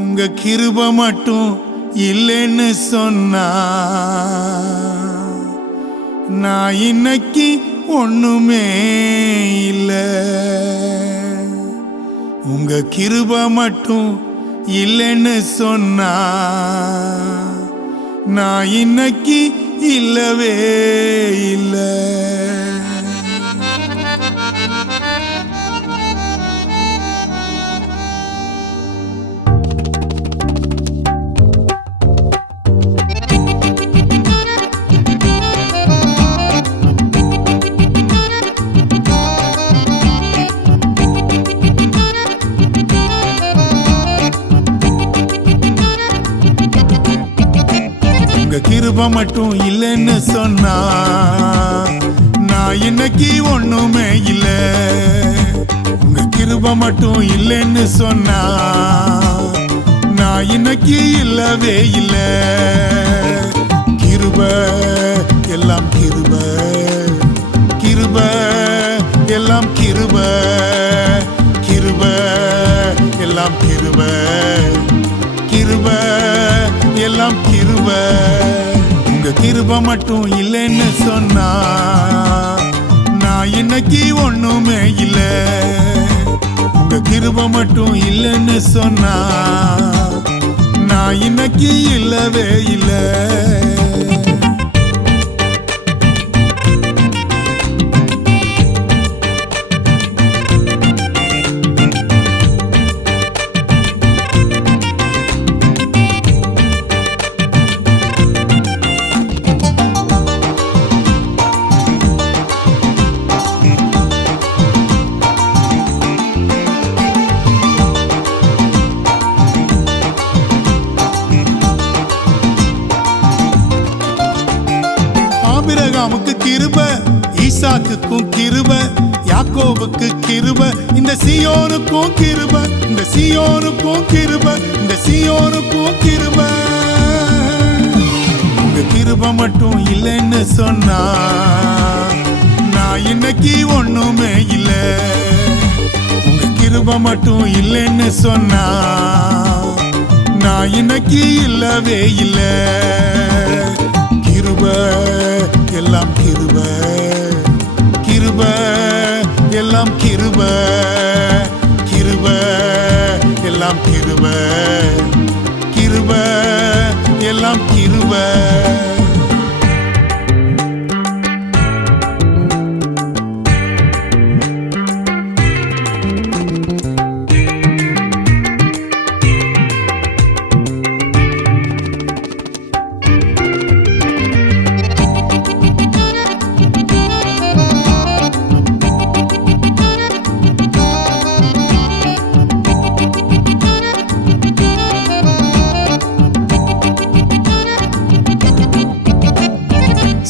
உங்க கிருப மட்டும் இல்லைன்னு சொன்னா நான் இன்னைக்கு ஒண்ணுமே இல்லை. உங்க கிருப மட்டும் இல்லைன்னு சொன்னா நான் இன்னைக்கு இல்லவே இல்லை. கிருப மட்டும் இல்லைன்னு சொன்னா நான் இன்னைக்கு ஒண்ணுமே இல்லை. உங்க கிருப மட்டும் இல்லைன்னு சொன்னா நான் இன்னைக்கு இல்லவே இல்லை. கிருப எல்லாம் கிருப, கிருப எல்லாம் கிருப, கிருப எல்லாம் கிருப, கிருப எல்லாம் கிருப. உங்க கிருப மட்டும் இல்லைன்னு சொன்னா நான் இன்னைக்கு ஒண்ணுமே இல்லை. உங்க கிருப மட்டும் இல்லைன்னு சொன்னா நான் இன்னைக்கு இல்லவே இல்லை. ஆபிரகாமுக்கு கிருப, ஈசாக்குக்கும் கிருப, யாக்கோபுக்கு கிருப, இந்த சீயோனுக்கும் கிருப, இந்த சீயோனுக்கும் கிருப, இந்த சீயோனுக்கும் கிருப. உங்க கிருப மட்டும் இல்லைன்னு சொன்னா நான் இன்னைக்கு ஒண்ணுமே இல்லை. உங்க கிருப மட்டும் இல்லைன்னு சொன்னா நான் இன்னைக்கு இல்லவே இல்லை. கிருப எல்லாம் கிருப, கிருப எல்லாம் கிருப, கிருப எல்லாம் கிருப, கிருப எல்லாம் கிருப.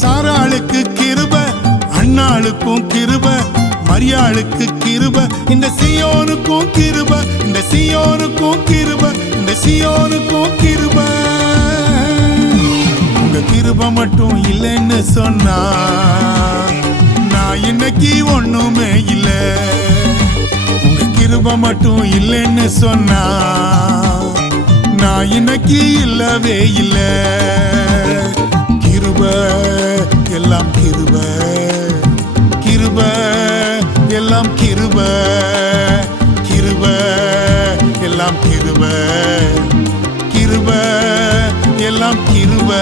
சாராளுக்கு கிருப, அண்ணாளுக்கும் கிருப, மரியாளுக்கு கிருப, இந்த சீயோனுக்கும் கிருப, இந்த சீயோனுக்கும் கிருப, இந்த சீயோனுக்கும் கிருப. உங்க கிருப மட்டும் இல்லைன்னு சொன்னா நான் இன்னைக்கு ஒண்ணுமே இல்லை. உங்க கிருப மட்டும் இல்லைன்னு சொன்னா நான் இன்னைக்கு இல்லவே இல்லை. கிருப எல்லாம் கிருப, கிருப எல்லாம் கிருப, கிருப எல்லாம் கிருப, கிருப எல்லாம் கிருப.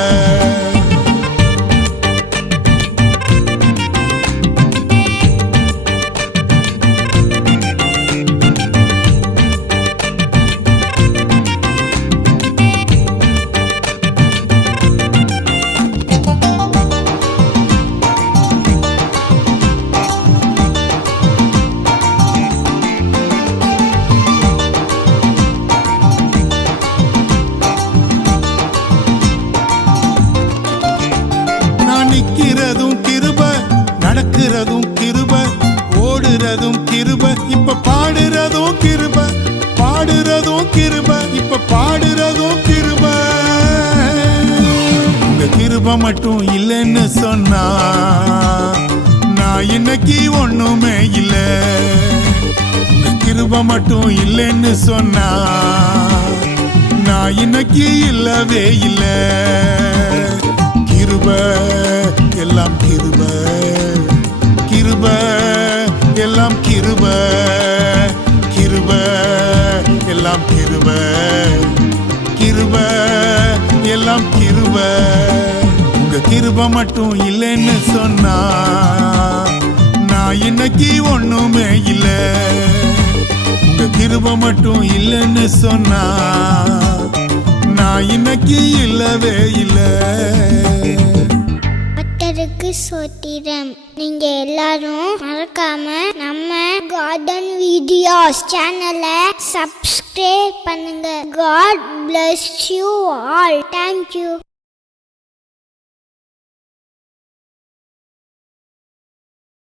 நிக்கிறதும் கிருப, நடக்கிறதும் கிருப, ஓடுறதும் கிருப, இப்ப பாடுறதும் கிருப, பாடுறதும் கிருப, இப்ப பாடுறதும் கிருப. உங்க கிருப மட்டும் இல்லைன்னு சொன்னா நான் இன்னைக்கு ஒண்ணுமே இல்லை. உங்க கிருப மட்டும் இல்லைன்னு சொன்னா நான் இன்னைக்கு இல்லவே இல்ல. கிருப எல்லாம் கிருப, கிருப எல்லாம் கிருப, கிருப எல்லாம் கிருப, கிருப எல்லாம் கிருப. உங்க கிருப மட்டும் இல்லைன்னு சொன்னா நான் இன்னைக்கு ஒண்ணுமே இல்ல. உங்க கிருப மட்டும் இல்லைன்னு சொன்னா நான் இன்னைக்கு இல்லவே இல்ல. கர்த்தருக்கு ஸ்தோத்திரம். நீங்க எல்லாரும் மறக்காம நம்ம கார்டன் வீடியோஸ் சேனலை சப்ஸ்கிரைப் பண்ணுங்க. God bless you all. Thank you.